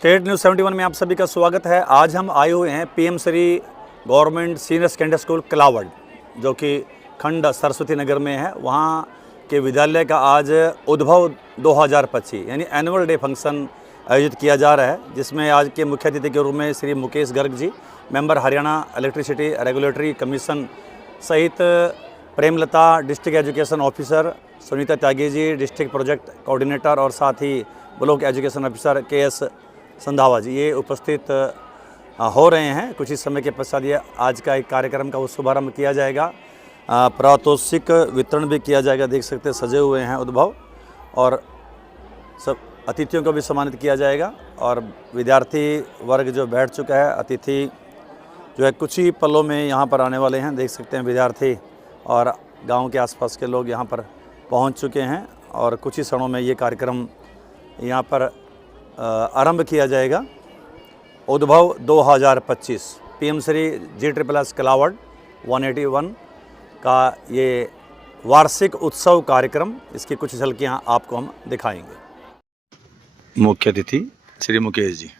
State news 71 में आप सभी का स्वागत है। आज हम आए हुए हैं PM Shri government senior secondary school Kalawad, जो कि खंड सरस्वती नगर में है। वहाँ के विद्यालय का आज उद्भव 2025 यानी एनुअल डे फंक्शन आयोजित किया जा रहा है, जिसमें आज के मुख्य अतिथि के रूप में Shri Mukesh Garg ji, member Haryana electricity regulatory commission, सहित Premlata district education officer, Sunita Tyagi ji district project coordinator और साथ ही block education officer KS Sandhawa ji, ये उपस्थित हो रहे हैं। कुछ ही समय के पश्चात ये आज का एक कार्यक्रम का शुभारंभ किया जाएगा। पारितोषिक वितरण भी किया जाएगा। देख सकते हैं सजे हुए हैं उद्भव, और सब अतिथियों को भी सम्मानित किया जाएगा। और विद्यार्थी वर्ग जो बैठ चुका है, अतिथि जो है कुछ ही पलों में यहाँ पर आने वाले हैं। देख सकते हैं विद्यार्थी और गांव के आसपास के लोग यहाँ पर पहुँच चुके हैं, और कुछ ही क्षणों में ये कार्यक्रम यहाँ पर आरंभ किया जाएगा। उद्भव 2025 पीएम श्री G++ कलावड़ 181 का ये वार्षिक उत्सव कार्यक्रम, इसकी कुछ झलकियाँ आपको हम दिखाएंगे। मुख्य अतिथि श्री मुकेश जी।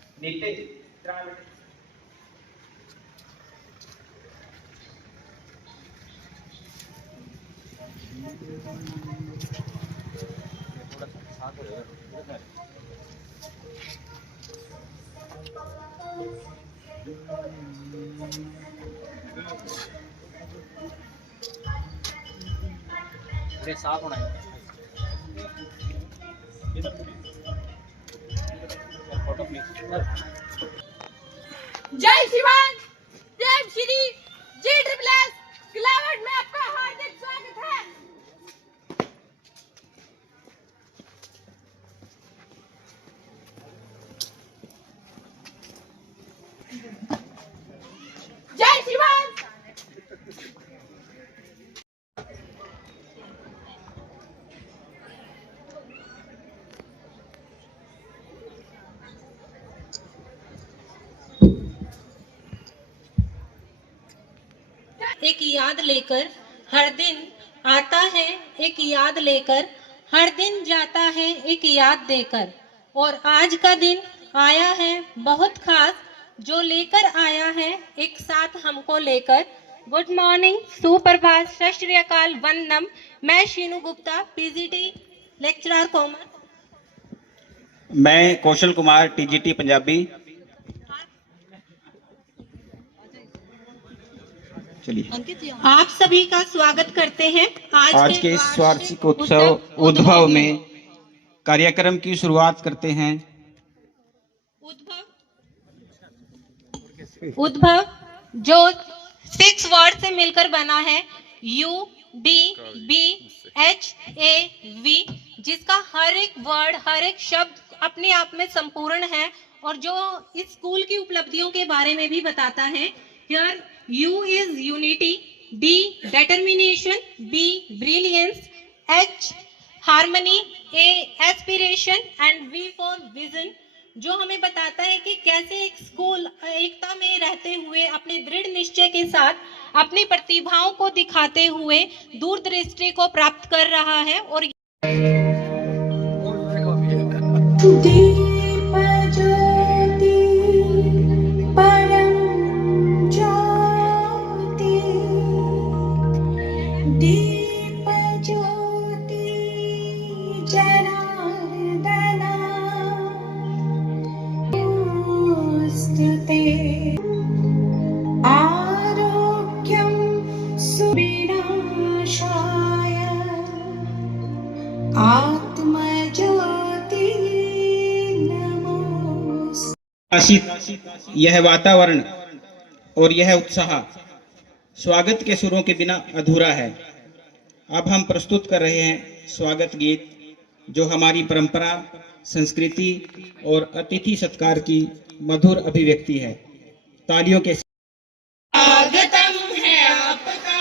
साफ होना है। जय शिवान, जय श्री G++ कलावड़ में आपका हार्दिक स्वागत है। जय शिवान। एक याद लेकर हर दिन आता है, एक याद लेकर हर दिन जाता है, एक याद देकर। और आज का दिन आया है बहुत खास, जो लेकर आया है एक साथ हमको लेकर। गुड मॉर्निंग, सुप्रभात, सत श्री अकाल, वंदनम। मैं Sheenu Gupta, PGT lecturer commerce. मैं कौशल कुमार, TGT पंजाबी। चलिए, आप सभी का स्वागत करते हैं आज के इस वार्षिक उत्सव उद्भव में कार्यक्रम की शुरुआत करते हैं। उद्भव जो 6 वर्ड से मिलकर बना है, UDBHAV, जिसका हर एक वर्ड, हर एक शब्द अपने आप में संपूर्ण है, और जो इस स्कूल की उपलब्धियों के बारे में भी बताता है। Here U is unity, D determination, B brilliance, H harmony, A aspiration and V for vision, जो हमें बताता है कि कैसे एक स्कूल एकता में रहते हुए अपने दृढ़ निश्चय के साथ अपनी प्रतिभाओं को दिखाते हुए दूरदृष्टि को प्राप्त कर रहा है। और दीप ज्योति परम ज्योति, दीप ज्योति जनार्दना स्तुते, आरोग्यं सुविनाशाय आत्मज्योति नमोस्तुते। प्रकाशित यह वातावरण और यह उत्साह स्वागत के सुरों के बिना अधूरा है। अब हम प्रस्तुत कर रहे हैं स्वागत गीत, जो हमारी परंपरा, संस्कृति और अतिथि सत्कार की मधुर अभिव्यक्ति है। तालियों के स्वागतम है आपका,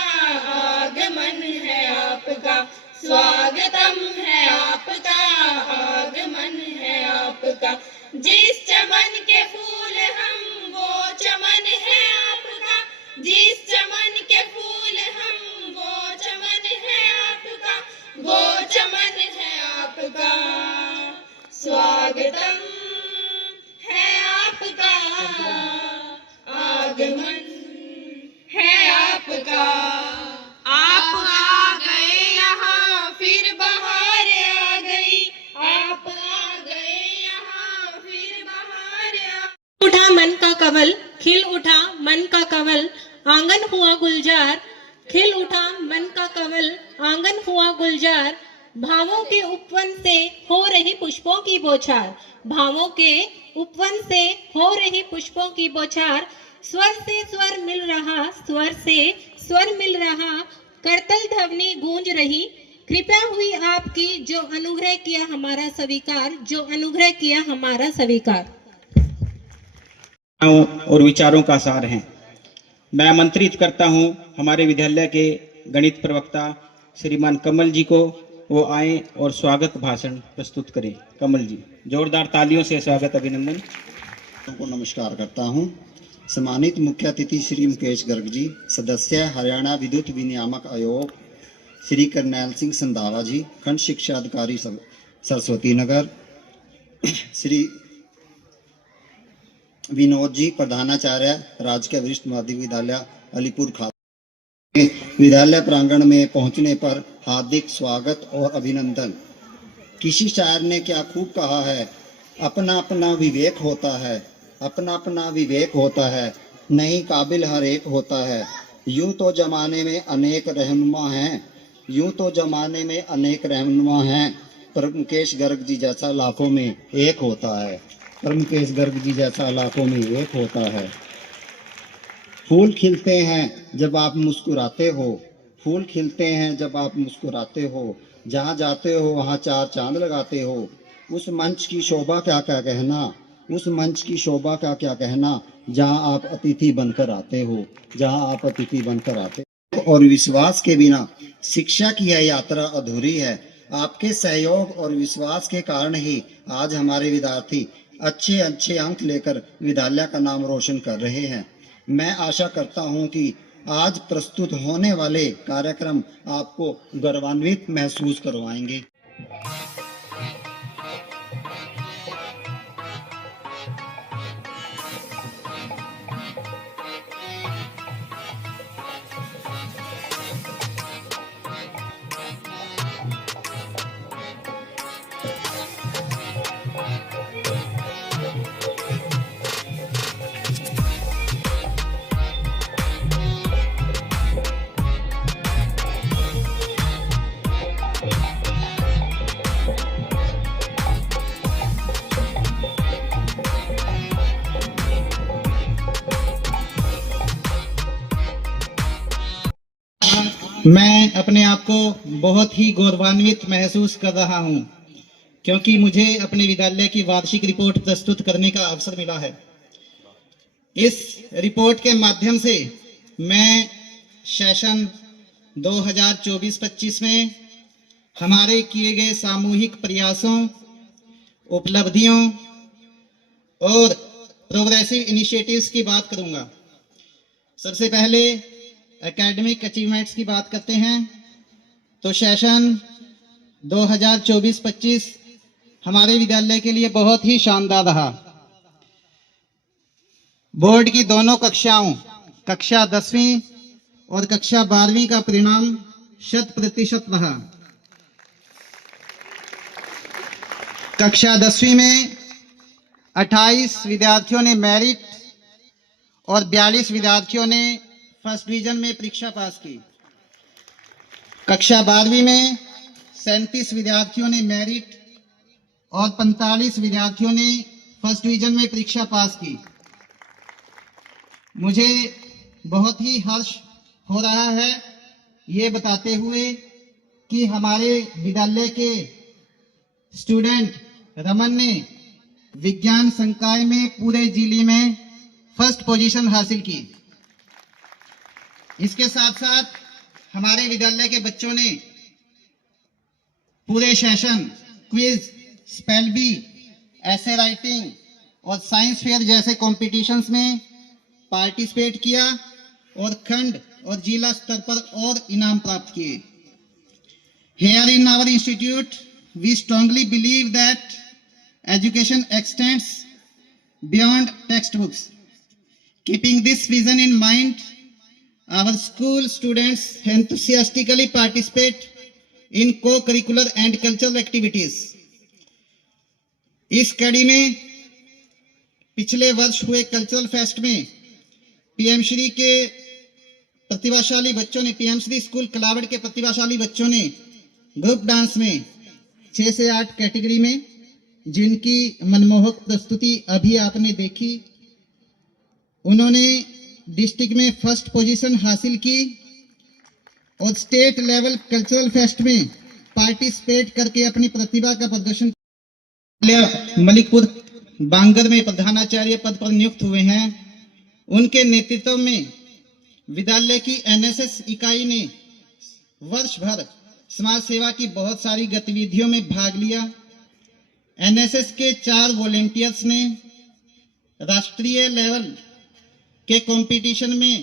आगमन है आपका, स्वागतम है आपका, आगमन है आपका। जिस चमन के फूल हम, वो चमन है आपका, जिस चमन के फूल हम, वो चमन है आपका, वो चमन है आपका। स्वागतम है कवल, खिल उठा मन का कवल, आंगन हुआ गुलजार, खिल उठा मन का कवल, आंगन हुआ गुलजार, भावों के उपवन से हो रही पुष्पों की बौछार, भावों के उपवन से हो रही पुष्पों की बौछार, स्वर से स्वर मिल रहा, स्वर से स्वर मिल रहा, करतल ध्वनि गूंज रही, कृपया हुई आपकी जो अनुग्रह किया हमारा स्वीकार, जो अनुग्रह किया हमारा स्वीकार। और विचारों का सार हैं। मैं आमंत्रित करता हूं हमारे विद्यालय के गणित प्रवक्ता श्रीमान कमल जी को, वो आए और स्वागत भाषण प्रस्तुत करें। कमल जी, जोरदार तालियों से स्वागत, अभिनंदन। को नमस्कार करता हूं। सम्मानित मुख्य अतिथि श्री मुकेश गर्ग जी, सदस्य हरियाणा विद्युत विनियामक आयोग श्री करनैल सिंह संधावा जी, खंड शिक्षा अधिकारी सरस्वती नगर, श्री विनोद जी, प्रधानाचार्य राजकीय वरिष्ठ माध्यमिक विद्यालय अलीपुर खाते, विद्यालय प्रांगण में पहुंचने पर हार्दिक स्वागत और अभिनंदन। किसी शायर ने क्या खूब कहा है, अपना अपना विवेक होता है, अपना अपना विवेक होता है, नहीं काबिल हर एक होता है। यूं तो जमाने में अनेक रहनुमा हैं, यूं तो जमाने में अनेक रहनुमा हैं, पर मुकेश गर्ग जी जैसा लाखों में एक होता है, पर मुकेश गर्ग जी जैसा लाखों में एक होता है। फूल खिलते हैं जब आप मुस्कुराते हो, फूल खिलते हैं जब आप मुस्कुराते हो, जहाँ जाते हो वहाँ चार चांद लगाते हो। उस मंच की शोभा क्या क्या कहना, उस मंच की शोभा क्या क्या कहना, जहाँ आप अतिथि बनकर आते हो, जहाँ आप अतिथि बनकर आते हो। और विश्वास के बिना शिक्षा की यह यात्रा अधूरी है। आपके सहयोग और विश्वास के कारण ही आज हमारे विद्यार्थी अच्छे अच्छे अंक लेकर विद्यालय का नाम रोशन कर रहे हैं। मैं आशा करता हूं कि आज प्रस्तुत होने वाले कार्यक्रम आपको गौरवान्वित महसूस करवाएंगे। मैं अपने आप को बहुत ही गौरवान्वित महसूस कर रहा हूं, क्योंकि मुझे अपने विद्यालय की वार्षिक रिपोर्ट प्रस्तुत करने का अवसर मिला है। इस रिपोर्ट के माध्यम से मैं सेशन 2024-25 में हमारे किए गए सामूहिक प्रयासों, उपलब्धियों और प्रोग्रेसिव इनिशिएटिव्स की बात करूंगा। सबसे पहले एकेडमिक अचीवमेंट्स की बात करते हैं तो सेशन 2024-25 हमारे विद्यालय के लिए बहुत ही शानदार रहा। बोर्ड की दोनों कक्षाओं, कक्षा 10वीं और कक्षा 12वीं का परिणाम 100% रहा। कक्षा 10वीं में 28 विद्यार्थियों ने मेरिट और 42 विद्यार्थियों ने फर्स्ट डिवीजन में परीक्षा पास की। कक्षा 12वीं में 37 विद्यार्थियों ने मेरिट और 45 विद्यार्थियों ने फर्स्ट डिवीजन में परीक्षा पास की। मुझे बहुत ही हर्ष हो रहा है ये बताते हुए कि हमारे विद्यालय के स्टूडेंट रमन ने विज्ञान संकाय में पूरे जिले में फर्स्ट पोजीशन हासिल की। इसके साथ साथ हमारे विद्यालय के बच्चों ने पूरे सेशन क्विज, स्पेल बी, ऐसे राइटिंग और साइंस फेयर जैसे कॉम्पिटिशन्स में पार्टिसिपेट किया और खंड और जिला स्तर पर और इनाम प्राप्त किए। Here in our institute, we strongly believe that education extends beyond textbooks. Keeping this vision in mind, our school students enthusiastically participate in co-curricular and cultural activities. इस कड़ी में पिछले वर्ष हुए कल्चरल फेस्ट में पीएम श्री के प्रतिभाशाली बच्चों ने, पीएम श्री स्कूल कलावड़ के प्रतिभाशाली बच्चों ने ग्रुप डांस में 6 से 8 कैटेगरी में, जिनकी मनमोहक प्रस्तुति अभी आपने देखी, उन्होंने डिस्ट्रिक्ट में फर्स्ट पोजीशन हासिल की और स्टेट लेवल कल्चरल फेस्ट में पार्टिसिपेट करके अपनी प्रतिभा का प्रदर्शन। मलिकपुर बांगर में प्रधानाचार्य पद पर नियुक्त हुए हैं। उनके नेतृत्व में विद्यालय की एनएसएस इकाई ने वर्ष भर समाज सेवा की बहुत सारी गतिविधियों में भाग लिया। एनएसएस के 4 वॉलेंटियर्स ने राष्ट्रीय लेवल के कंपटीशन में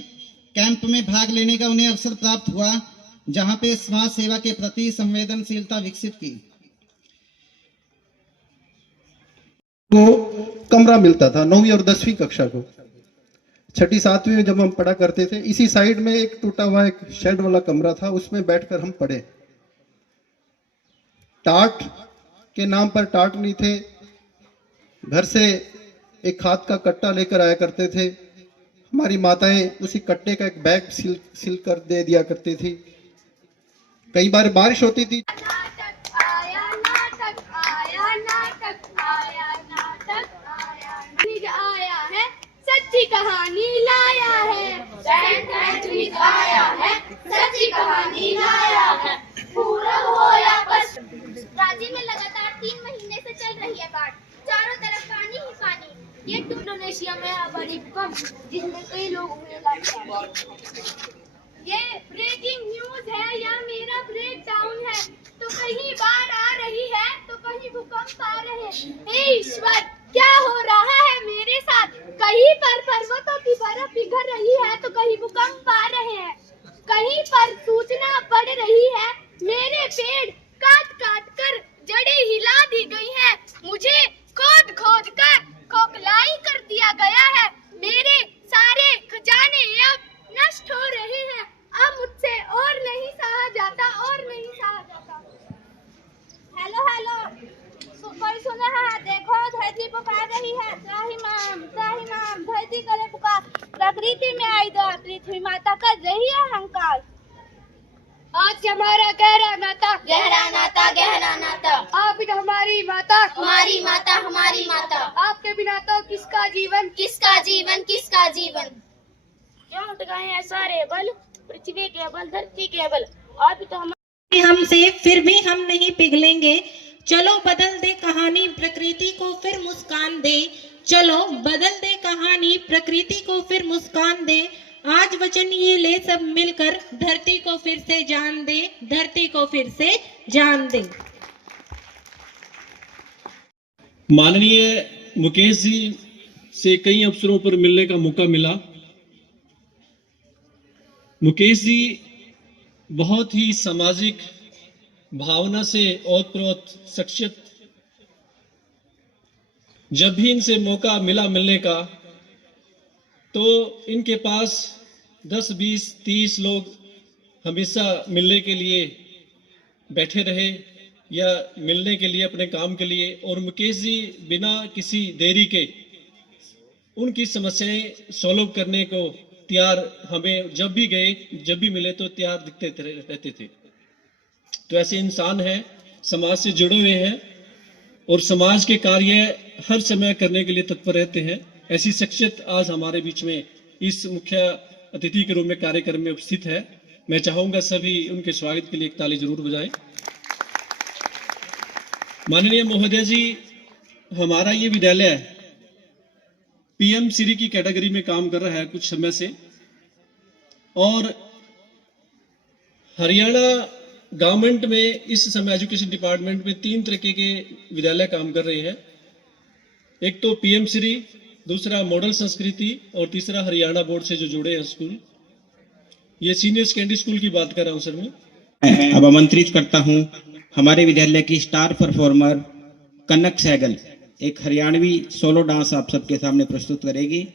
कैंप में भाग लेने का उन्हें अवसर प्राप्त हुआ, जहां पे समाज सेवा के प्रति संवेदनशीलता विकसित की। को कमरा मिलता था 9वीं और 10वीं कक्षा को। 6ठी 7वीं में जब हम पढ़ा करते थे, इसी साइड में एक टूटा हुआ एक शेड वाला कमरा था, उसमें बैठकर हम पढ़े। टाट के नाम पर टाट नहीं थे, घर से एक खाद का कट्टा लेकर आया करते थे। हमारी माताएं उसी कट्टे का एक बैग सिल कर दे दिया करती थी। कई बार बारिश होती थी। नाटक आया, नाटक आया, नाटक आया, नाटक आया, आया है, सच्ची कहानी लाया है। आया है, सच्ची कहानी लाया है, पूरा होया बस। राज्य में लगातार 3 महीने से चल रही है बाढ़, चारों तरफ पानी ही पानी। ये इंडोनेशिया में आबादी भूकंप, जिसमें कई लोग हुए लाचार। ये ब्रेकिंग न्यूज है या मेरा ब्रेक डाउन है, तो कहीं बाढ़ आ रही है तो कहीं भूकंप आ रहे हैं। हे ईश्वर, क्या हो रहा है मेरे साथ? कहीं पर पर्वतों की बर्फ पिघल रही है तो कहीं भूकंप आ रहे हैं। कहीं पर सूचना बढ़ रही है, मेरे पेड़ काट काट कर जड़ें हिला दी गई हैं। मुझे खोद खोद कर खोखलाई कर दिया गया है। मेरे सारे खजाने अब नष्ट हो रहे हैं। अब मुझसे और नहीं सहा जाता, और नहीं सहा जाता। हेलो हेलो, कोई सुन रहा है? देखो, धरती पुकार रही है, त्राहिमाम त्राहिमाम, धरती करे पुकार। प्रकृति में आई दो, पृथ्वी माता कर रही है अहंकार। आज हमारा गहरा नाता, गहरा नाता, गहरा नाता। आप हमारी माता, हमारी माता, हमारी माता। आपके बिना तो किसका जीवन, किसका जीवन, किसका जीवन। क्यों उठ गए हैं सारे बल, पृथ्वी के बल, धरती के बल। आप तो हमसे, फिर भी हम नहीं पिघलेंगे। चलो बदल दे कहानी, प्रकृति को फिर मुस्कान दे। चलो बदल दे कहानी, प्रकृति को फिर मुस्कान दे। आज वचन ये ले सब मिलकर, धरती को फिर से जान दे, धरती को फिर से जान दे। माननीय मुकेश जी से कई अवसरों पर मिलने का मौका मिला। मुकेश जी बहुत ही सामाजिक भावना से ओतप्रोत शख्सियत। जब भी इनसे मौका मिला मिलने का, तो इनके पास 10, 20, 30 लोग हमेशा मिलने के लिए बैठे रहे या मिलने के लिए, अपने काम के लिए। और मुकेश जी बिना किसी देरी के उनकी समस्याएं सॉल्व करने को तैयार, हमें जब भी गए, जब भी मिले तो तैयार दिखते रहते थे। तो ऐसे इंसान हैं, समाज से जुड़े हुए हैं और समाज के कार्य हर समय करने के लिए तत्पर रहते हैं। ऐसी शख्सियत आज हमारे बीच में इस मुख्य अतिथि के रूप में कार्यक्रम में उपस्थित है। मैं चाहूंगा सभी उनके स्वागत के लिए एक ताली जरूर बजाएं। माननीय महोदय जी, हमारा ये विद्यालय पीएम श्री की कैटेगरी में काम कर रहा है कुछ समय से, और हरियाणा गवर्नमेंट में इस समय एजुकेशन डिपार्टमेंट में 3 तरीके के विद्यालय काम कर रहे हैं। एक तो पीएम श्री, दूसरा मॉडल संस्कृति और तीसरा हरियाणा बोर्ड से जो जुड़े हैं स्कूल। ये सीनियर सेकेंडरी स्कूल की बात कर रहा हूं सर मैं। अब आमंत्रित करता हूं हमारे विद्यालय की स्टार परफॉर्मर कनक सहगल, एक हरियाणवी सोलो डांस आप सबके सामने प्रस्तुत करेगी।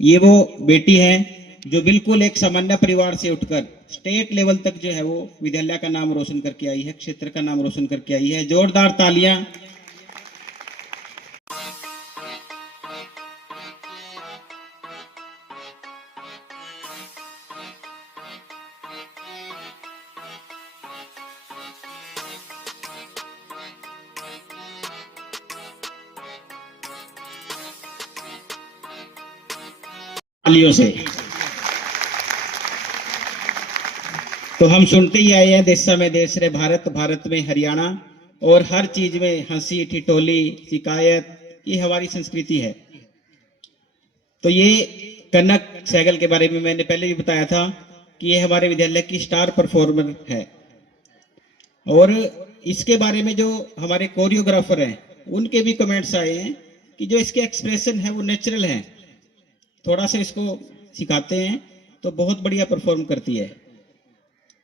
ये वो बेटी है जो बिल्कुल एक सामान्य परिवार से उठकर स्टेट लेवल तक जो है वो विद्यालय का नाम रोशन करके आई है, क्षेत्र का नाम रोशन करके आई है। जोरदार तालियां। तालियों से। तो हम सुनते ही आए हैं देश में देश रे भारत, भारत में हरियाणा, और हर चीज में हंसी ठिठोली शिकायत, ये हमारी संस्कृति है। तो ये कनक सहगल के बारे में मैंने पहले भी बताया था कि ये हमारे विद्यालय की स्टार परफॉर्मर है, और इसके बारे में जो हमारे कोरियोग्राफर हैं उनके भी कमेंट्स आए हैं कि जो इसके एक्सप्रेशन है वो नेचुरल है, थोड़ा सा इसको सिखाते हैं तो बहुत बढ़िया परफॉर्म करती है।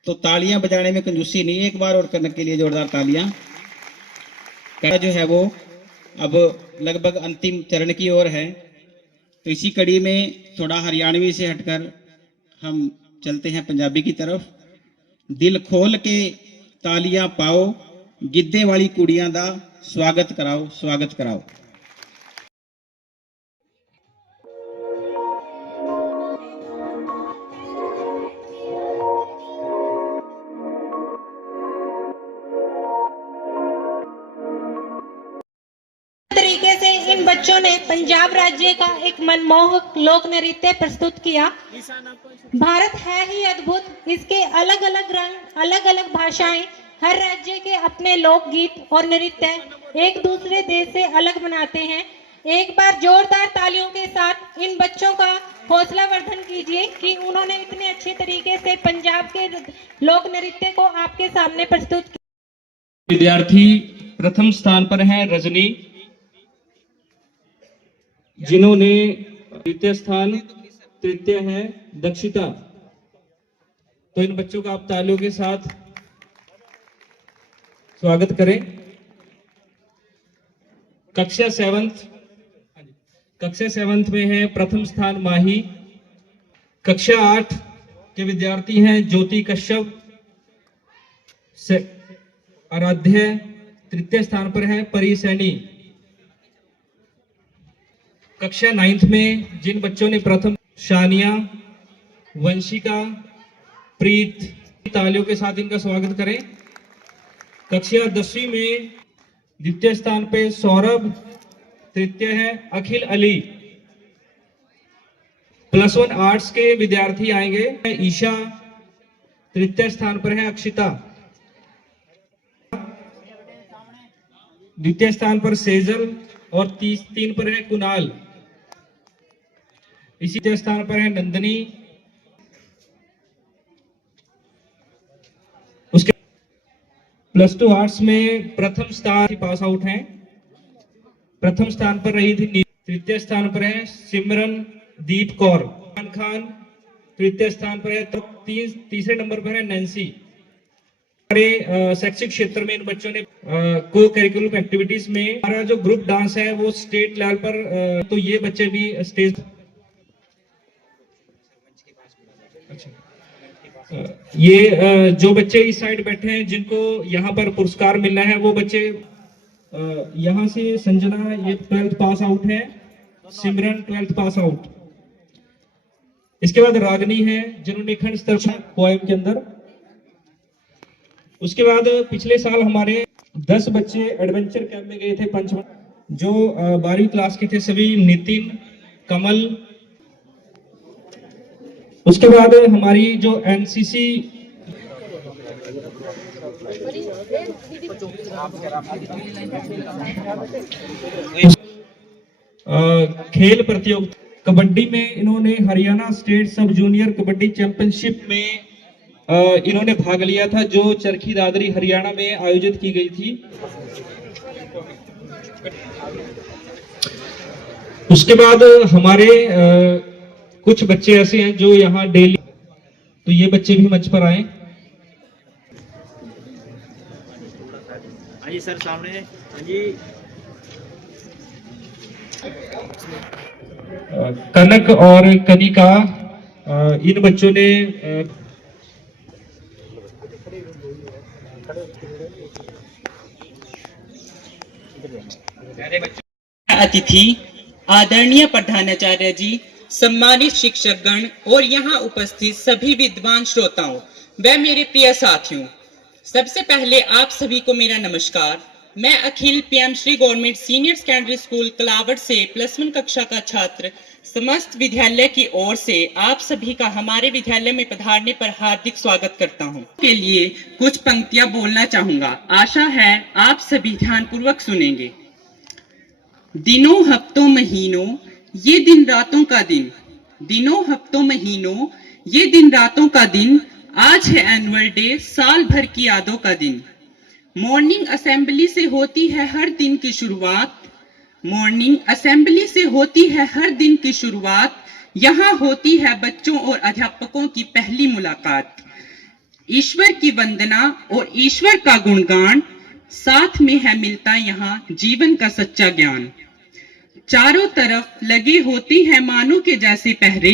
तो तालियां बजाने में कंजूसी नहीं, एक बार और कनक के लिए जोरदार तालियां। कनक जो है वो अब लगभग अंतिम चरण की ओर है, तो इसी कड़ी में थोड़ा हरियाणवी से हटकर हम चलते हैं पंजाबी की तरफ। दिल खोल के तालियां पाओ, गिद्धे वाली कुड़ियां दा स्वागत कराओ, स्वागत कराओ। तरीके से इन बच्चों ने पंजाब राज्य का एक मनमोहक लोक नृत्य प्रस्तुत किया। भारत है ही अद्भुत, इसके अलग अलग रंग, अलग अलग भाषाएं, हर राज्य के अपने लोकगीत और नृत्य एक दूसरे देश से अलग बनाते हैं। एक बार जोरदार तालियों के साथ इन बच्चों का हौसला वर्धन कीजिए कि उन्होंने इतने अच्छे तरीके से पंजाब के लोक नृत्य को आपके सामने प्रस्तुत किया। विद्यार्थी प्रथम स्थान पर है रजनी, जिन्होंने द्वितीय स्थान, तृतीय है दक्षिता। तो इन बच्चों का आप तालियों के साथ स्वागत करें। कक्षा 7th में है प्रथम स्थान माही। कक्षा 8 के विद्यार्थी हैं ज्योति कश्यप, आराध्य तृतीय स्थान पर है परी सैनी। कक्षा 9th में जिन बच्चों ने प्रथम, शानिया, वंशिका, प्रीत, तालियों के साथ इनका स्वागत करें। कक्षा 10वीं में द्वितीय स्थान पे सौरभ, तृतीय है अखिल अली। +1 आर्ट्स के विद्यार्थी आएंगे, ईशा, तृतीय स्थान पर है अक्षिता। द्वितीय स्थान पर सेजल और 3 पर है कुणाल। इसी स्थान पर है नंदनी। उसके +2 आर्ट्स में प्रथम स्थान पास आउट हैं। प्रथम स्थान पर रही थी, तृतीय स्थान पर है सिमरन दीप कौर। खान तृतीय स्थान पर है, तो तीसरे नंबर पर है नैन्सी। हमारे शैक्षिक क्षेत्र में इन बच्चों ने को करिकुलम एक्टिविटीज में हमारा जो ग्रुप डांस है वो स्टेट लेवल पर, तो ये बच्चे भी स्टेज, ये जो बच्चे इस साइड बैठे हैं जिनको यहाँ पर पुरस्कार मिलना है, वो बच्चे यहाँ से संजना, ये 12th पास आउट है, सिमरन 12th पास आउट। इसके बाद रागनी है जिन्होंने खंड स्तर पोएम के अंदर। उसके बाद पिछले साल हमारे 10 बच्चे एडवेंचर कैंप में गए थे पंचमढ़ी, जो 12वीं क्लास के थे सभी, नितिन, कमल। उसके बाद हमारी जो एनसीसी खेल प्रतियोगिता, कबड्डी में इन्होंने हरियाणा स्टेट सब जूनियर कबड्डी चैंपियनशिप में इन्होंने भाग लिया था, जो चरखी दादरी हरियाणा में आयोजित की गई थी। उसके बाद हमारे कुछ बच्चे ऐसे हैं जो यहाँ डेली, तो ये बच्चे भी मंच पर आए। आइए सर सामने। जी कनक और कनिका, इन बच्चों ने अतिथि आदरणीय प्रधानाचार्य जी, सम्मानित शिक्षकगण और यहाँ उपस्थित सभी विद्वान श्रोताओं व मेरे प्रिय साथियों, सबसे पहले आप सभी को मेरा नमस्कार मैं Akhil PM Shri government senior secondary school Kalawad से +1 कक्षा का छात्र समस्त विद्यालय की ओर से आप सभी का हमारे विद्यालय में पधारने पर हार्दिक स्वागत करता हूं। के लिए कुछ पंक्तियां बोलना चाहूंगा, आशा है आप सभी ध्यानपूर्वक सुनेंगे। दिनों हफ्तों महीनों ये दिन रातों का दिन, दिनों हफ्तों महीनों ये दिन रातों का दिन, आज है एनुअल डे, साल भर की यादों का दिन। मॉर्निंग असेंबली से होती है हर दिन की शुरुआत, मॉर्निंग असेंबली से होती है हर दिन की शुरुआत, यहाँ होती है बच्चों और अध्यापकों की पहली मुलाकात। ईश्वर की वंदना और ईश्वर का गुणगान, साथ में है मिलता यहाँ जीवन का सच्चा ज्ञान। चारों तरफ लगे होती है मानो के जैसे पहरे,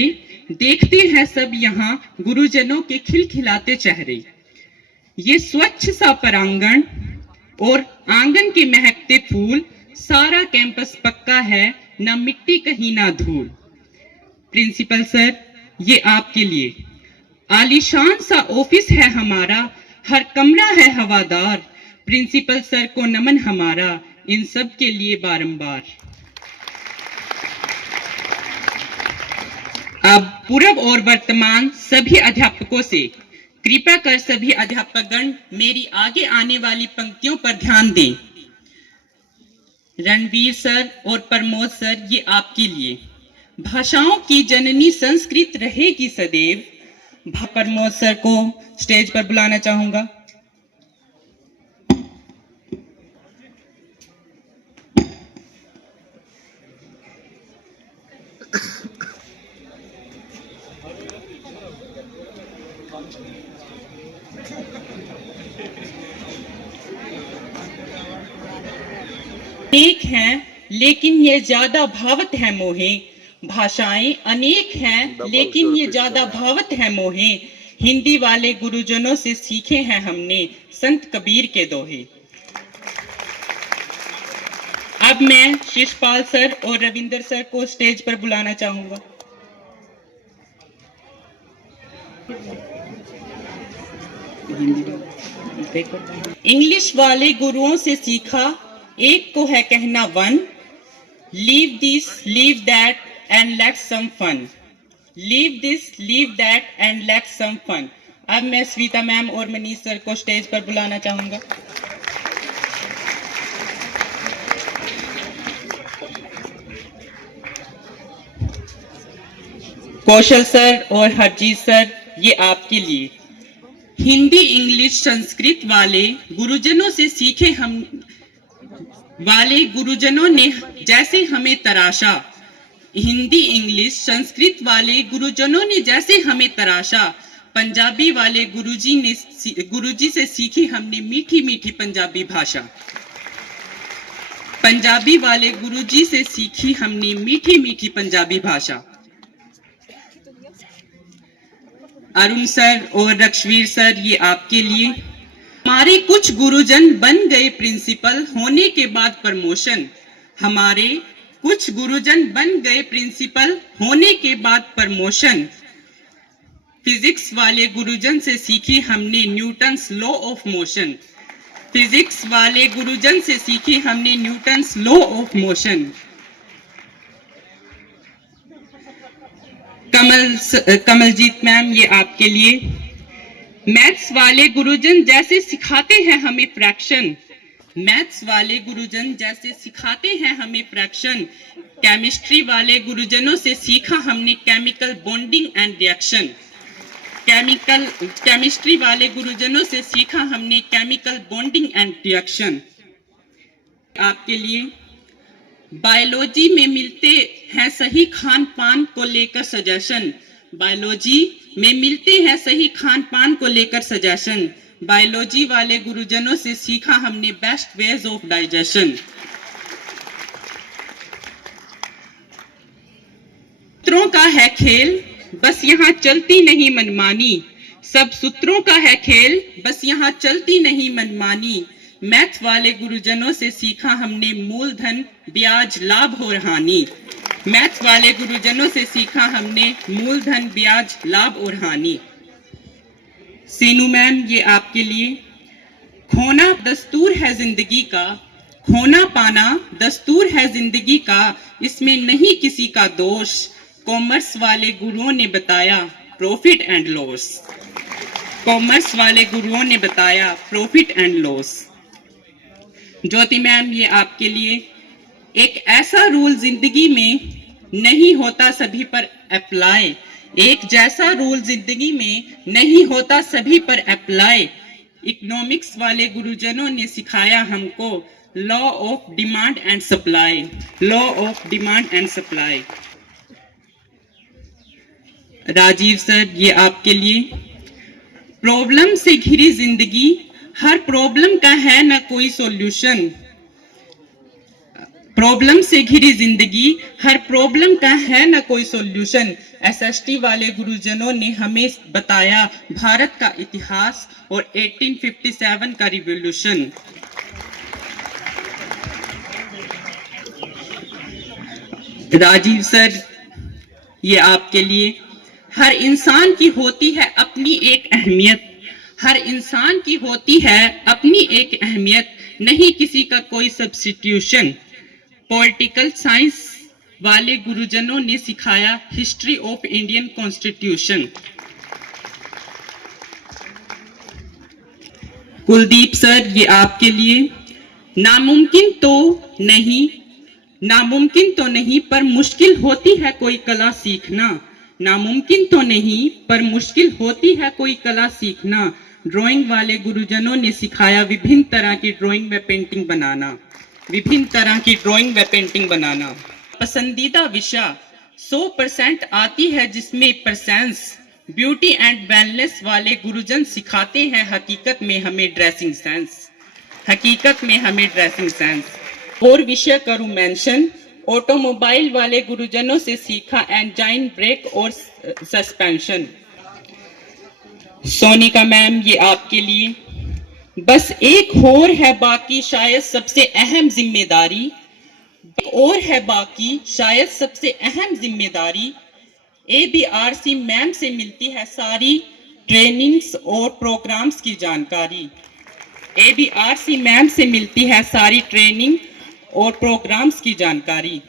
देखते हैं सब यहाँ गुरुजनों के खिलखिलाते चेहरे। ये स्वच्छ सा परांगण और आंगन के महकते फूल, सारा कैंपस पक्का है, ना मिट्टी कहीं ना धूल। प्रिंसिपल सर, ये आपके लिए आलीशान सा ऑफिस है हमारा, हर कमरा है हवादार। प्रिंसिपल सर को नमन हमारा, इन सब के लिए बारंबार। अब पूर्व और वर्तमान सभी अध्यापकों से कृपया कर सभी अध्यापकगण मेरी आगे आने वाली पंक्तियों पर ध्यान दें। रणवीर सर और प्रमोद सर, ये आपके लिए। भाषाओं की जननी संस्कृत रहेगी सदैव। प्रमोद सर को स्टेज पर बुलाना चाहूंगा। अनेक हैं लेकिन ये ज्यादा भावत है मोहे, भाषाएं अनेक हैं लेकिन ये ज्यादा भावत है मोहे। हिंदी वाले गुरुजनों से सीखे हैं हमने संत कबीर के दोहे। अब मैं शिषपाल सर और रविंदर सर को स्टेज पर बुलाना चाहूंगा। इंग्लिश वाले गुरुओं से सीखा, एक को है कहना one, leave this leave that and let some fun, leave this leave that and let some fun. अब मैं स्वीता मैम और मनीष सर को स्टेज पर बुलाना चाहूंगा। कौशल सर और हरजीत सर, ये आपके लिए। हिंदी इंग्लिश संस्कृत वाले गुरुजनों से सीखे हम वाले गुरुजनों ने जैसे हमें तराशा, हिंदी इंग्लिश संस्कृत वाले गुरुजनों ने जैसे हमें तराशा। पंजाबी वाले गुरुजी से सीखी हमने मीठी मीठी पंजाबी भाषा, पंजाबी वाले गुरुजी से सीखी हमने मीठी मीठी पंजाबी भाषा। अरुण सर और रक्षवीर सर, ये आपके लिए। हमारे कुछ गुरुजन बन गए प्रिंसिपल, होने के बाद प्रमोशन। हमारे कुछ गुरुजन बन गए प्रिंसिपल, होने के बाद प्रमोशन। फिजिक्स वाले गुरुजन से सीखी हमने Newton's law of motion, physics वाले गुरुजन से सीखी हमने Newton's law of motion. Kamaljeet ma'am, ये आपके लिए। मैथ्स वाले गुरुजन जैसे सिखाते हैं हमें फ्रैक्शन, मैथ्स वाले गुरुजन जैसे सिखाते हैं हमें फ्रैक्शन। केमिस्ट्री वाले गुरुजनों से सीखा हमने chemical bonding and reaction, chemistry वाले गुरुजनों से सीखा हमने केमिकल बॉन्डिंग एंड रिएक्शन। आपके लिए बायोलॉजी में मिलते हैं सही खान पान को लेकर सजेशन, बायोलॉजी में मिलते हैं सही खान पान को लेकर सजेशन। बायोलॉजी वाले गुरुजनों से सीखा हमने बेस्ट वेज ऑफ डाइजेशन। सूत्रों का है खेल, बस यहाँ चलती नहीं मनमानी, सब सूत्रों का है खेल, बस यहाँ चलती नहीं मनमानी। मैथ वाले गुरुजनों से सीखा हमने मूलधन ब्याज लाभ और हानि, मैथ वाले गुरुजनों से सीखा हमने मूलधन ब्याज लाभ और हानि। सीनू मैम, ये आपके लिए। खोना दस्तूर है जिंदगी का, खोना पाना दस्तूर है जिंदगी का, इसमें नहीं किसी का दोष, कॉमर्स वाले गुरुओं ने बताया प्रॉफिट एंड लॉस, कॉमर्स वाले गुरुओं ने बताया profit and loss. Jyoti ma'am, ये आपके लिए, एक ऐसा रूल जिंदगी में नहीं होता सभी पर अप्लाई, एक जैसा रूल जिंदगी में नहीं होता सभी पर अप्लाई, इकोनॉमिक्स वाले गुरुजनों ने सिखाया हमको law of demand and supply, law of demand and supply. Rajiv sir, ये आपके लिए, प्रॉब्लम से घिरी जिंदगी, हर प्रॉब्लम का है ना कोई सॉल्यूशन, प्रॉब्लम से घिरी जिंदगी, हर प्रॉब्लम का है ना कोई सॉल्यूशन। एसएसटी वाले गुरुजनों ने हमें बताया भारत का इतिहास और 1857 का रिवॉल्यूशन। राजीव सर, ये आपके लिए, हर इंसान की होती है अपनी एक अहमियत, हर इंसान की होती है अपनी एक अहमियत, नहीं किसी का कोई सब्स्टिट्यूशन। पॉलिटिकल साइंस वाले गुरुजनों ने सिखाया history of Indian constitution. Kuldeep sir, ये आपके लिए, नामुमकिन तो नहीं, नामुमकिन तो नहीं पर मुश्किल होती है कोई कला सीखना, नामुमकिन तो नहीं पर मुश्किल होती है कोई कला सीखना। ड्राइंग वाले गुरुजनों ने सिखाया विभिन्न तरह की ड्राइंग व पेंटिंग बनाना, विभिन्न तरह की ड्राइंग व पेंटिंग बनाना। पसंदीदा विषय 100% आती है जिसमें परसेंस, ब्यूटी एंड वेलनेस वाले गुरुजन सिखाते हैं हकीकत में हमें ड्रेसिंग सेंस, हकीकत में हमें ड्रेसिंग सेंस। और विषय करूं मेंशन, ऑटोमोबाइल वाले गुरुजनों से सीखा इंजन ब्रेक और सस्पेंशन। सोनिका मैम, ये आपके लिए, बस एक और है बाकी शायद सबसे अहम जिम्मेदारी, और है बाकी शायद सबसे अहम जिम्मेदारी। ABRC मैम से मिलती है सारी ट्रेनिंग्स और प्रोग्राम्स की जानकारी, ABRC मैम से मिलती है सारी ट्रेनिंग और प्रोग्राम्स की जानकारी।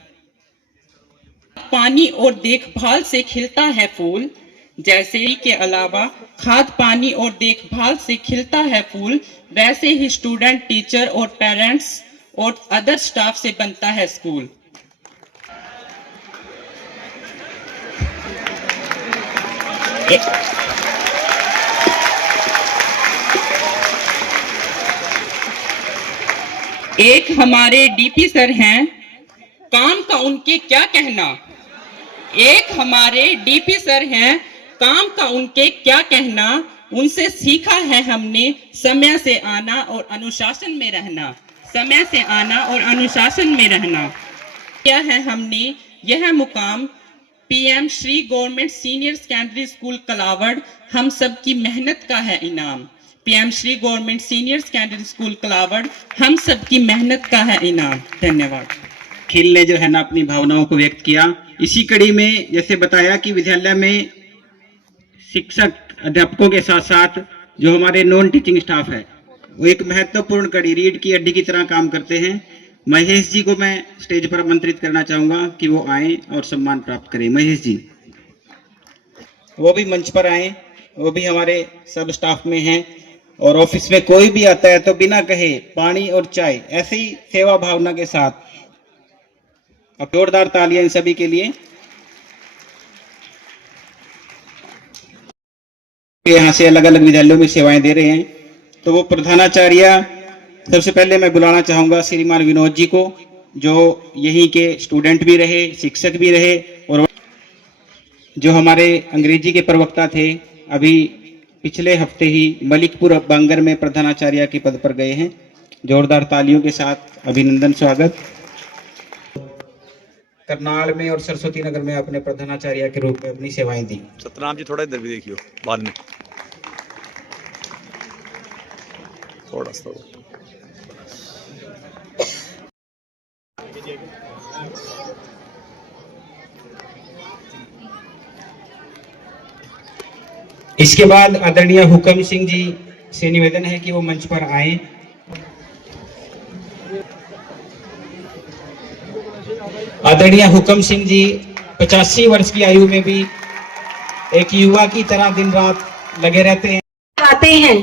पानी और देखभाल से खिलता है फूल, जैसे के अलावा खाद पानी और देखभाल से खिलता है फूल, वैसे ही स्टूडेंट, टीचर और पेरेंट्स और अदर स्टाफ से बनता है स्कूल। एक हमारे डीपी सर हैं, काम का उनके क्या कहना, एक हमारे डीपी सर हैं, काम का उनके क्या कहना, उनसे सीखा है हमने समय से आना और अनुशासन में रहना, समय से आना और अनुशासन में रहना। क्या है हमने यह मुकाम PM Shri government senior secondary school Kalawad, हम सब की मेहनत का है इनाम। PM Shri government senior secondary school Kalawad, हम सब की मेहनत का है इनाम। धन्यवाद। खिल ने जो है ना अपनी भावनाओं को व्यक्त किया। इसी कड़ी में जैसे बताया कि विद्यालय में शिक्षक अध्यापकों के साथ साथ जो हमारे नॉन टीचिंग स्टाफ है वो एक महत्वपूर्ण कड़ी, रीढ़ की हड्डी की तरह काम करते हैं। महेश जी को मैं स्टेज पर आमंत्रित करना चाहूंगा कि वो आए और सम्मान प्राप्त करें। महेश जी, वो भी मंच पर आए, वो भी हमारे सब स्टाफ में हैं और ऑफिस में कोई भी आता है तो बिना कहे पानी और चाय, ऐसे ही सेवा भावना के साथ। अब जोरदार तालियां इन सभी के लिए। यहाँ से अलग अलग विद्यालयों में सेवाएं दे रहे हैं। तो वो प्रधानाचार्य, सबसे पहले मैं बुलाना चाहूंगा श्रीमान विनोद जी को, जो यहीं के स्टूडेंट भी रहे, शिक्षक भी रहे और जो हमारे अंग्रेजी के प्रवक्ता थे, अभी पिछले हफ्ते ही मलिकपुर बांगर में प्रधानाचार्य के पद पर गए हैं। जोरदार तालियों के साथ अभिनंदन, स्वागत। करनाल में और सरस्वती नगर में अपने प्रधानाचार्य के रूप में अपनी सेवाएं दी। सतनाम जी थोड़ा इधर भी देखियो, बाद में थोड़ा सा। इसके बाद आदरणीय हुकम सिंह जी से निवेदन है कि वो मंच पर आए। आदरणीय हुकम सिंह जी 85 वर्ष की आयु में भी एक युवा की तरह दिन रात लगे रहते हैं। आते हैं,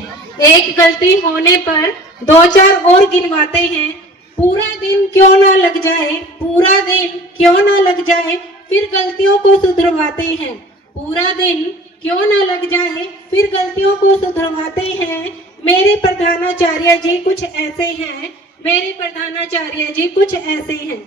एक गलती होने पर 2-4 और गिनवाते हैं। पूरा दिन क्यों ना लग जाए, पूरा दिन क्यों ना लग जाए, फिर गलतियों को सुधरवाते हैं। पूरा दिन क्यों ना लग जाए, फिर गलतियों को सुधरवाते हैं। मेरे प्रधानाचार्य जी कुछ ऐसे हैं, मेरे प्रधानाचार्य जी कुछ ऐसे हैं।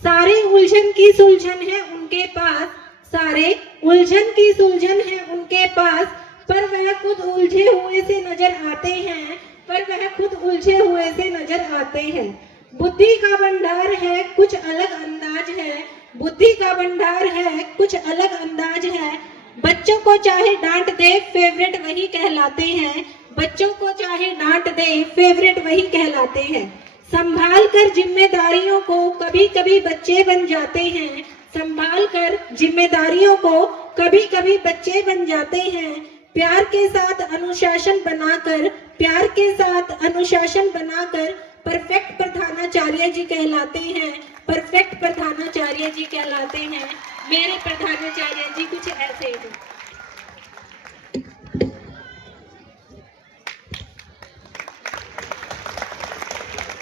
सारे उलझन की सुलझन है उनके पास, सारे उलझन की सुलझन है उनके पास, पर वह खुद उलझे हुए से नजर आते हैं, पर वह खुद उलझे हुए से नजर आते हैं। बुद्धि का भंडार है कुछ अलग अंदाज है, बुद्धि का भंडार है कुछ अलग अंदाज है। बच्चों को चाहे डांट दे फेवरेट वही कहलाते हैं, बच्चों को चाहे डांट दे फेवरेट वही कहलाते हैं। संभाल कर जिम्मेदारियों को कभी कभी बच्चे बन जाते हैं, संभाल कर जिम्मेदारियों को कभी कभी बच्चे बन जाते हैं। प्यार के साथ अनुशासन बनाकर, प्यार के साथ अनुशासन बनाकर परफेक्ट प्रधानाचार्य जी कहलाते हैं, परफेक्ट प्रधानाचार्य जी कहलाते हैं। मेरे प्रधानाचार्य जी कुछ ऐसे हैं।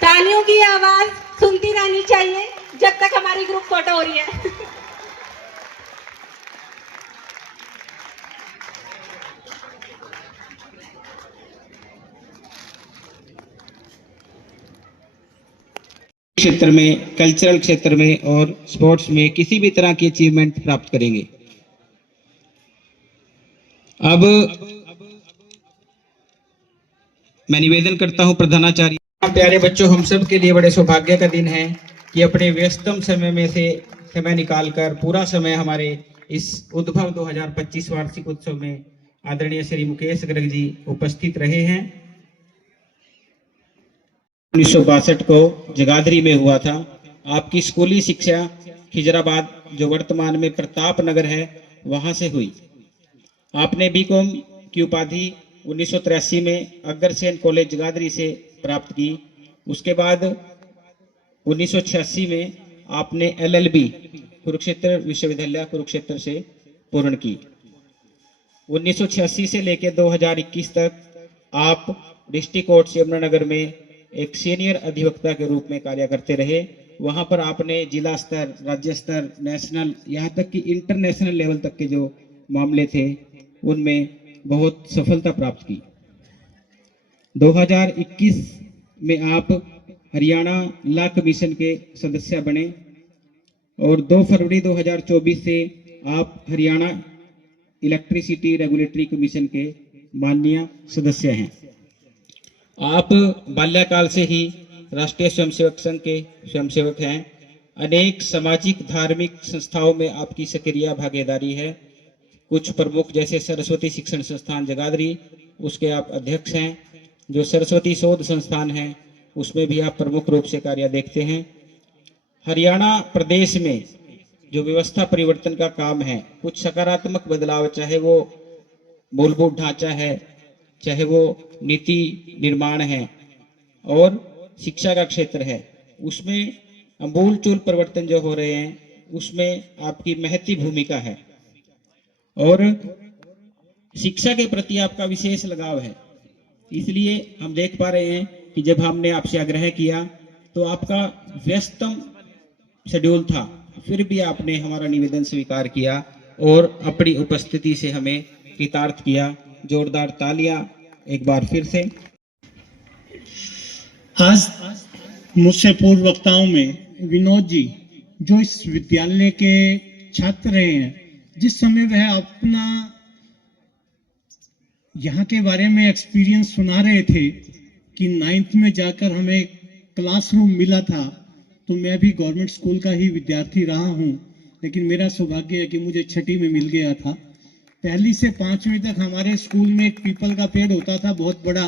तालियों की आवाज सुनती रहनी चाहिए जब तक हमारी ग्रुप फोटो हो रही है। क्षेत्र में, कल्चरल क्षेत्र में और स्पोर्ट्स में किसी भी तरह की अचीवमेंट प्राप्त करेंगे। अब मैं निवेदन करता हूं प्रधानाचार्य। प्यारे बच्चों, हम सब के लिए बड़े सौभाग्य का दिन है कि अपने व्यस्तम समय में से समय निकालकर पूरा समय हमारे इस उद्भव 2025 वार्षिक उत्सव में आदरणीय श्री मुकेश गर्ग जी उपस्थित रहे हैं। 1962 को जगाधरी में हुआ था। आपकी स्कूली शिक्षा खिजराबाद, जो वर्तमान में प्रताप नगर है, वहां से हुई। आपने बीकॉम की उपाधि 1983 में अग्रसेन कॉलेज जगाधरी से प्राप्त की। उसके बाद 1986 में आपने LLB कुरुक्षेत्र विश्वविद्यालय कुरुक्षेत्र से पूर्ण की। 1986 से लेकर 2021 तक आप डिस्ट्रिक्ट कोर्ट यमुनानगर में एक सीनियर अधिवक्ता के रूप में कार्य करते रहे। वहां पर आपने जिला स्तर, राज्य स्तर, नेशनल, यहाँ तक कि इंटरनेशनल लेवल तक के जो मामले थे उनमें बहुत सफलता प्राप्त की। 2021 में आप हरियाणा लॉ कमीशन के सदस्य बने और 2 फरवरी 2024 से आप हरियाणा इलेक्ट्रिसिटी रेगुलेटरी कमीशन के माननीय सदस्य हैं। आप बाल्यकाल से ही राष्ट्रीय स्वयंसेवक संघ के स्वयंसेवक हैं। अनेक सामाजिक धार्मिक संस्थाओं में आपकी सक्रिय भागीदारी है। कुछ प्रमुख जैसे सरस्वती शिक्षण संस्थान जगाधरी, उसके आप अध्यक्ष हैं। जो सरस्वती शोध संस्थान है उसमें भी आप प्रमुख रूप से कार्य देखते हैं। हरियाणा प्रदेश में जो व्यवस्था परिवर्तन का काम है, कुछ सकारात्मक बदलाव, चाहे वो मूलभूत ढांचा है, चाहे वो नीति निर्माण है और शिक्षा का क्षेत्र है, उसमें आमूलचूल परिवर्तन जो हो रहे हैं उसमें आपकी महती भूमिका है और शिक्षा के प्रति आपका विशेष लगाव है। इसलिए हम देख पा रहे हैं कि जब हमने आपसे आग्रह किया तो आपका व्यस्तम शेड्यूल था, फिर भी आपने हमारा निवेदन स्वीकार किया और अपनी उपस्थिति से हमें कृतार्थ किया। जोरदार तालियां एक बार फिर से। आज मुझसे पूर्व वक्ताओं में विनोद जी, जो इस विद्यालय के छात्र रहे हैं, जिस समय वह अपना यहाँ के बारे में एक्सपीरियंस सुना रहे थे कि 9th में जाकर हमें क्लासरूम मिला था, तो मैं भी गवर्नमेंट स्कूल का ही विद्यार्थी रहा हूँ, लेकिन मेरा सौभाग्य है कि मुझे 6ठी में मिल गया था। 1ली से 5वीं तक हमारे स्कूल में एक पीपल का पेड़ होता था बहुत बड़ा,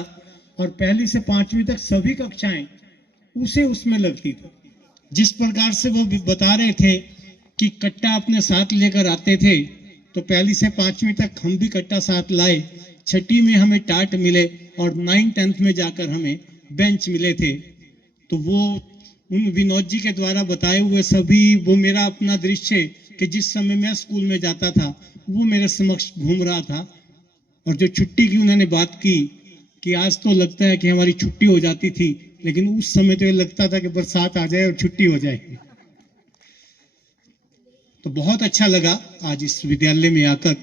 और 1ली से 5वीं तक सभी कक्षाएं उसमें लगती थी। जिस प्रकार से वो बता रहे थे कि कट्टा अपने साथ लेकर आते थे, तो 1ली से 5वीं तक हम भी कट्टा साथ लाए छठी में हमें टाट मिले और 9th-10th में जाकर हमें बेंच मिले थे। तो वो उन विनोद जी के द्वारा बताए हुए सभी वो मेरा अपना दृश्य कि जिस समय मैं स्कूल में जाता था वो मेरे समक्ष घूम रहा था। और जो छुट्टी की उन्होंने बात की कि आज तो लगता है कि हमारी छुट्टी हो जाती थी, लेकिन उस समय तो ये लगता था कि बरसात आ जाए और छुट्टी हो जाए। तो बहुत अच्छा लगा आज इस विद्यालय में आकर।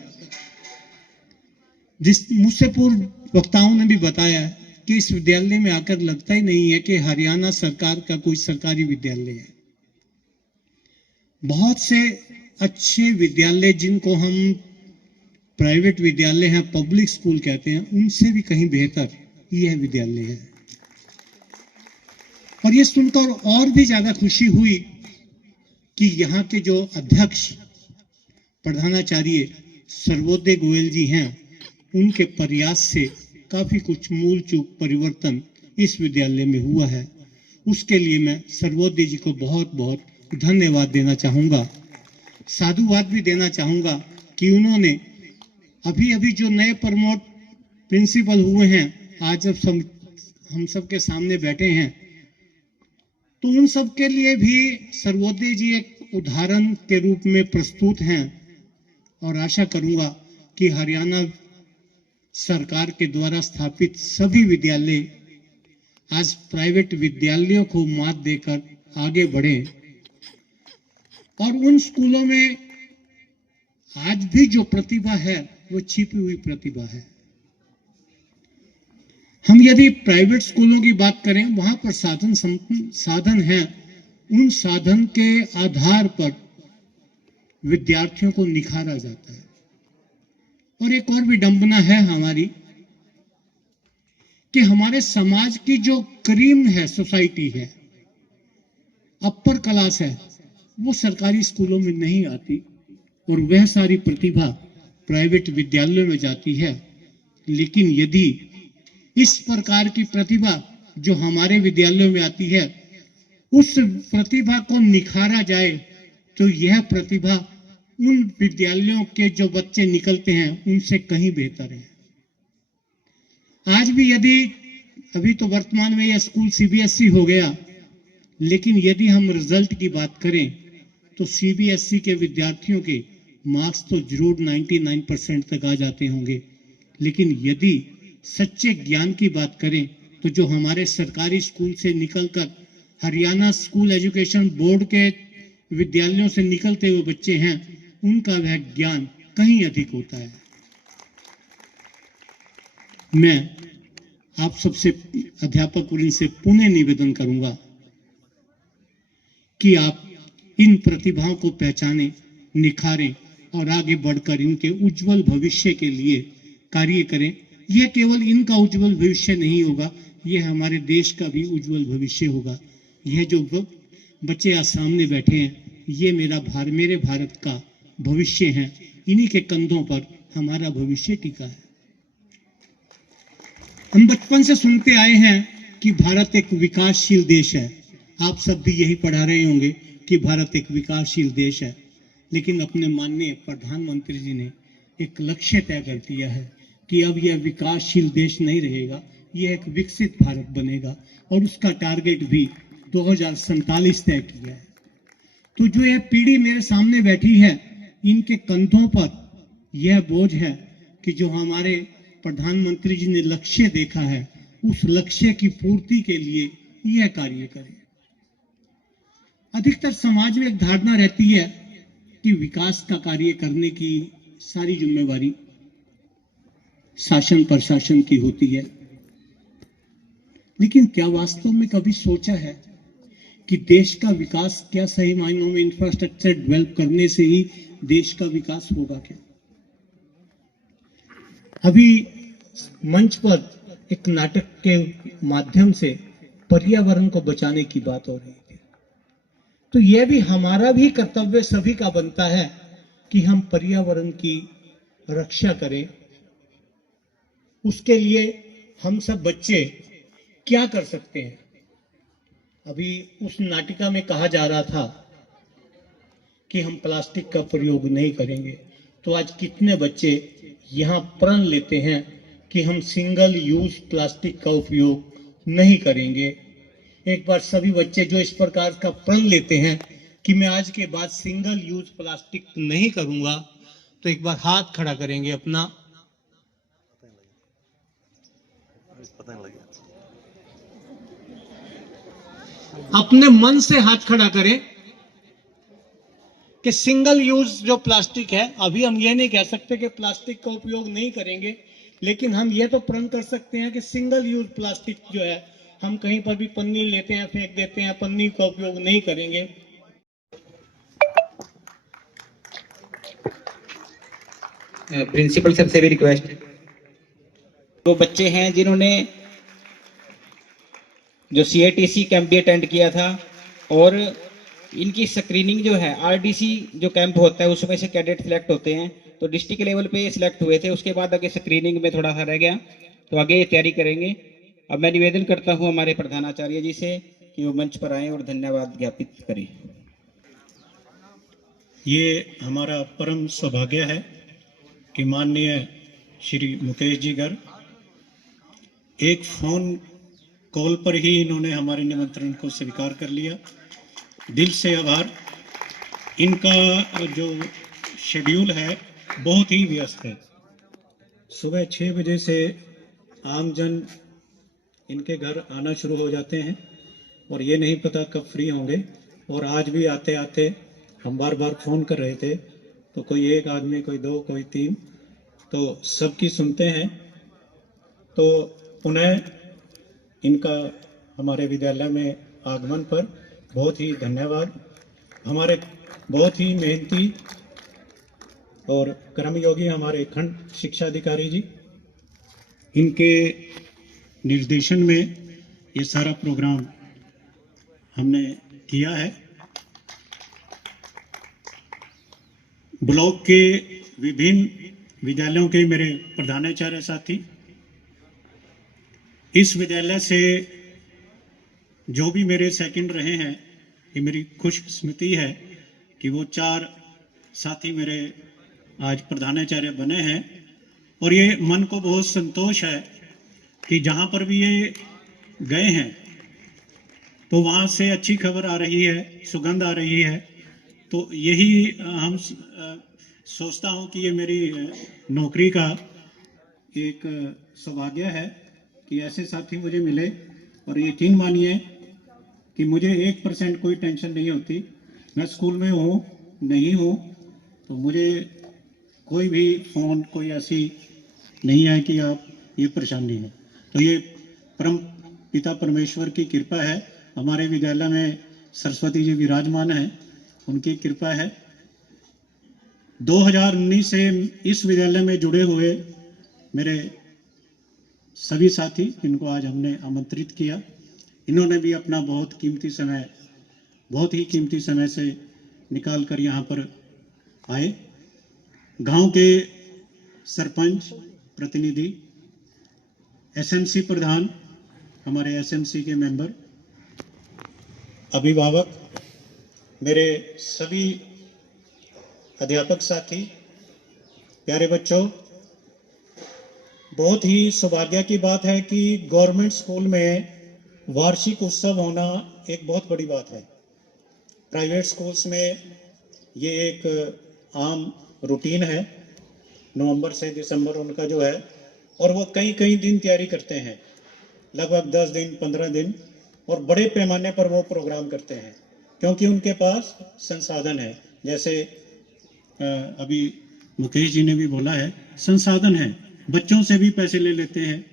जिस मुझसे पूर्व वक्ताओं ने भी बताया कि इस विद्यालय में आकर लगता ही नहीं है कि हरियाणा सरकार का कोई सरकारी विद्यालय है। बहुत से अच्छे विद्यालय जिनको हम प्राइवेट विद्यालय हैं, पब्लिक स्कूल कहते हैं, उनसे भी कहीं बेहतर यह विद्यालय है। और ये सुनकर और भी ज्यादा खुशी हुई कि यहाँ के जो अध्यक्ष प्रधानाचार्य सर्वोदय गोयल जी हैं, उनके प्रयास से काफी कुछ मूल चूक परिवर्तन इस विद्यालय में हुआ है। उसके लिए मैं सर्वोदय जी को बहुत बहुत धन्यवाद देना चाहूंगा, साधुवाद भी देना चाहूंगा कि उन्होंने अभी अभी जो नए प्रमोट प्रिंसिपल हुए हैं, आज जब हम सब के सामने बैठे हैं, तो उन सब के लिए भी सर्वोदय जी एक उदाहरण के रूप में प्रस्तुत हैं। और आशा करूंगा कि हरियाणा सरकार के द्वारा स्थापित सभी विद्यालय आज प्राइवेट विद्यालयों को मात देकर आगे बढ़े। और उन स्कूलों में आज भी जो प्रतिभा है वो छिपी हुई प्रतिभा है। हम यदि प्राइवेट स्कूलों की बात करें, वहां पर साधन है, उन साधन के आधार पर विद्यार्थियों को निखारा जाता है। और एक और विडंबना है हमारी कि हमारे समाज की जो क्रीम है, सोसाइटी है, अपर क्लास है, वो सरकारी स्कूलों में नहीं आती और वह सारी प्रतिभा प्राइवेट विद्यालयों में जाती है। लेकिन यदि इस प्रकार की प्रतिभा जो हमारे विद्यालयों में आती है, उस प्रतिभा को निखारा जाए, तो यह प्रतिभा उन विद्यालयों के जो बच्चे निकलते हैं उनसे कहीं बेहतर है। आज भी यदि अभी तो वर्तमान में यह स्कूल सीबीएसई हो गया, लेकिन यदि हम रिजल्ट की बात करें तो सीबीएसई के विद्यार्थियों के मार्क्स तो जरूर 99% तक आ जाते होंगे। लेकिन यदि सच्चे ज्ञान की बात करें तो जो हमारे सरकारी स्कूल से निकलकर हरियाणा स्कूल एजुकेशन बोर्ड के विद्यालयों से निकलते हुए बच्चे हैं, उनका वह ज्ञान कहीं अधिक होता है। मैं आप सबसे अध्यापक वृंद से पुनः निवेदन करूंगा कि आप इन प्रतिभाओं को पहचानें, निखारें और आगे बढ़कर इनके उज्जवल भविष्य के लिए कार्य करें। यह केवल इनका उज्जवल भविष्य नहीं होगा, यह हमारे देश का भी उज्जवल भविष्य होगा। यह जो बच्चे आज सामने बैठे हैं, ये मेरे भारत का भविष्य है। इन्हीं के कंधों पर हमारा भविष्य टिका है। हम बचपन से सुनते आए हैं कि भारत एक विकासशील देश है। आप सब भी यही पढ़ा रहे होंगे कि भारत एक विकासशील देश है। लेकिन अपने माननीय प्रधानमंत्री जी ने एक लक्ष्य तय कर दिया है कि अब यह विकासशील देश नहीं रहेगा, यह एक विकसित भारत बनेगा। और उसका टारगेट भी 2047 तय किया है। तो जो यह पीढ़ी मेरे सामने बैठी है, इनके कंधों पर यह बोझ है कि जो हमारे प्रधानमंत्री जी ने लक्ष्य देखा है, उस लक्ष्य की पूर्ति के लिए यह कार्य करें। अधिकतर समाज में एक धारणा रहती है कि विकास का कार्य करने की सारी जिम्मेवारी शासन प्रशासन की होती है। लेकिन क्या वास्तव में कभी सोचा है कि देश का विकास क्या सही मायनों में इंफ्रास्ट्रक्चर डेवलप करने से ही देश का विकास होगा क्या? अभी मंच पर एक नाटक के माध्यम से पर्यावरण को बचाने की बात हो रही थी। तो यह भी हमारा भी कर्तव्य सभी का बनता है कि हम पर्यावरण की रक्षा करें। उसके लिए हम सब बच्चे क्या कर सकते हैं? अभी उस नाटिका में कहा जा रहा था कि हम प्लास्टिक का प्रयोग नहीं करेंगे। तो आज कितने बच्चे यहाँ प्रण लेते हैं कि हम सिंगल यूज प्लास्टिक का उपयोग नहीं करेंगे। एक बार सभी बच्चे जो इस प्रकार का प्रण लेते हैं कि मैं आज के बाद सिंगल यूज प्लास्टिक नहीं करूंगा, तो एक बार हाथ खड़ा करेंगे अपना। अपने मन से हाथ खड़ा करें कि सिंगल यूज जो प्लास्टिक है, अभी हम ये नहीं कह सकते कि प्लास्टिक का उपयोग नहीं करेंगे, लेकिन हम ये तो प्रण कर सकते हैं कि सिंगल यूज प्लास्टिक जो है, हम कहीं पर भी पन्नी लेते हैं फेंक देते हैं, पन्नी का उपयोग नहीं करेंगे। प्रिंसिपल सर से भी रिक्वेस्ट, वो बच्चे हैं जिन्होंने जो CATC कैंप भी अटेंड किया था और इनकी स्क्रीनिंग जो है RDC जो कैंप होता है उसमें से कैडेट सिलेक्ट होते हैं, तो डिस्ट्रिक्ट लेवल पे सिलेक्ट हुए थे, उसके बाद आगे स्क्रीनिंग में थोड़ा सा रह गया, तो आगे ये तैयारी करेंगे। अब मैं निवेदन करता हूँ हमारे प्रधानाचार्य जी से कि वो मंच पर आएं और धन्यवाद ज्ञापित करें। ये हमारा परम सौभाग्य है कि माननीय श्री मुकेश जी गर्ग एक फोन कॉल पर ही इन्होंने हमारे निमंत्रण को स्वीकार कर लिया। दिल से आभार। इनका जो शेड्यूल है बहुत ही व्यस्त है। सुबह 6 बजे से आमजन इनके घर आना शुरू हो जाते हैं और ये नहीं पता कब फ्री होंगे, और आज भी आते आते हम बार बार फ़ोन कर रहे थे, तो कोई एक आदमी, कोई दो, कोई तीन, तो सबकी सुनते हैं। तो पुनः इनका हमारे विद्यालय में आगमन पर बहुत ही धन्यवाद। हमारे बहुत ही मेहनती और कर्मयोगी हमारे खंड शिक्षा अधिकारी जी, इनके निर्देशन में ये सारा प्रोग्राम हमने किया है। ब्लॉक के विभिन्न विद्यालयों के मेरे प्रधानाचार्य साथी, इस विद्यालय से जो भी मेरे सेकंड रहे हैं, ये मेरी खुशकिस्मती है कि वो 4 साथी मेरे आज प्रधानाचार्य बने हैं, और ये मन को बहुत संतोष है कि जहाँ पर भी ये गए हैं तो वहाँ से अच्छी खबर आ रही है, सुगंध आ रही है। तो यही हम सोचता हूँ कि ये मेरी नौकरी का एक सौभाग्य है कि ऐसे साथी मुझे मिले, और यकीन मानिए कि मुझे 1% कोई टेंशन नहीं होती। मैं स्कूल में हूँ नहीं हूँ तो मुझे कोई भी फ़ोन कोई ऐसी नहीं है कि आप ये परेशानी है। तो ये परम पिता परमेश्वर की कृपा है। हमारे विद्यालय में सरस्वती जी विराजमान हैं, उनकी कृपा है। 2019 से इस विद्यालय में जुड़े हुए मेरे सभी साथी, इनको आज हमने आमंत्रित किया, इन्होंने भी अपना बहुत ही कीमती समय से निकाल कर यहाँ पर आए। गांव के सरपंच, प्रतिनिधि, SMC प्रधान, हमारे SMC के मेंबर, अभिभावक, मेरे सभी अध्यापक साथी, प्यारे बच्चों, बहुत ही सौभाग्य की बात है कि गवर्नमेंट स्कूल में वार्षिक उत्सव होना एक बहुत बड़ी बात है। प्राइवेट स्कूल्स में ये एक आम रूटीन है, नवंबर से दिसंबर उनका जो है, और वो कई दिन तैयारी करते हैं, लगभग 10 दिन 15 दिन, और बड़े पैमाने पर वो प्रोग्राम करते हैं क्योंकि उनके पास संसाधन है। जैसे अभी मुकेश जी ने भी बोला है, संसाधन है, बच्चों से भी पैसे ले लेते हैं।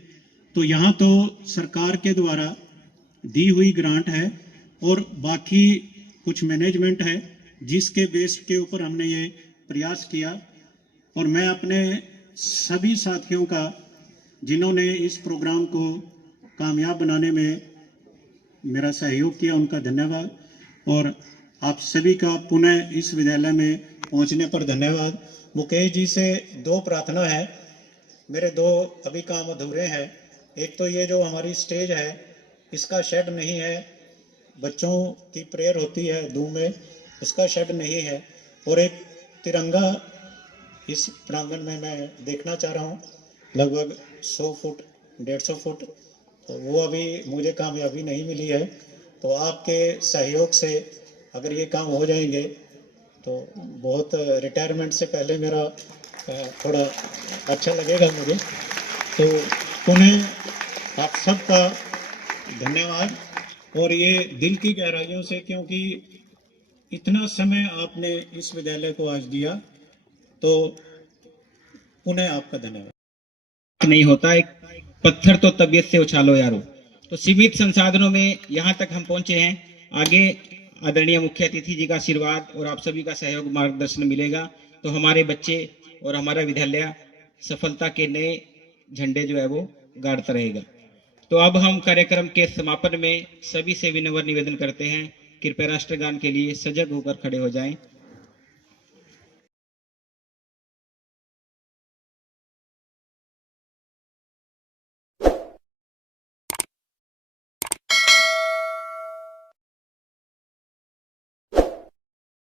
तो यहाँ तो सरकार के द्वारा दी हुई ग्रांट है और बाकी कुछ मैनेजमेंट है, जिसके बेस के ऊपर हमने ये प्रयास किया। और मैं अपने सभी साथियों का, जिन्होंने इस प्रोग्राम को कामयाब बनाने में मेरा सहयोग किया, उनका धन्यवाद। और आप सभी का पुनः इस विद्यालय में पहुंचने पर धन्यवाद। मुकेश जी से 2 प्रार्थना है, मेरे 2 अभी काम अधूरे हैं। एक तो ये जो हमारी स्टेज है, इसका शेड नहीं है, बच्चों की प्रेयर होती है धूम में, उसका शेड नहीं है। और एक तिरंगा इस प्रांगण में मैं देखना चाह रहा हूँ। लगभग 100 फुट 150 फुट, तो वो अभी मुझे कामयाबी नहीं मिली है। तो आपके सहयोग से अगर ये काम हो जाएंगे तो बहुत रिटायरमेंट से पहले मेरा थोड़ा अच्छा लगेगा मुझे। तो पुनः आप सबका धन्यवाद, और ये दिल की गहराइयों से, क्योंकि इतना समय आपने इस विद्यालय को आज दिया, तो पुनः आपका धन्यवाद। नहीं होता, एक पत्थर तो तबीयत से उछालो यारो। तो सीमित संसाधनों में यहाँ तक हम पहुंचे हैं। आगे आदरणीय मुख्य अतिथि जी का आशीर्वाद और आप सभी का सहयोग मार्गदर्शन मिलेगा तो हमारे बच्चे और हमारा विद्यालय सफलता के नए झंडे जो है वो गाड़ता रहेगा। तो अब हम कार्यक्रम के समापन में सभी से विनम्र निवेदन करते हैं, कृपया राष्ट्रगान के लिए सजग होकर खड़े हो जाएं।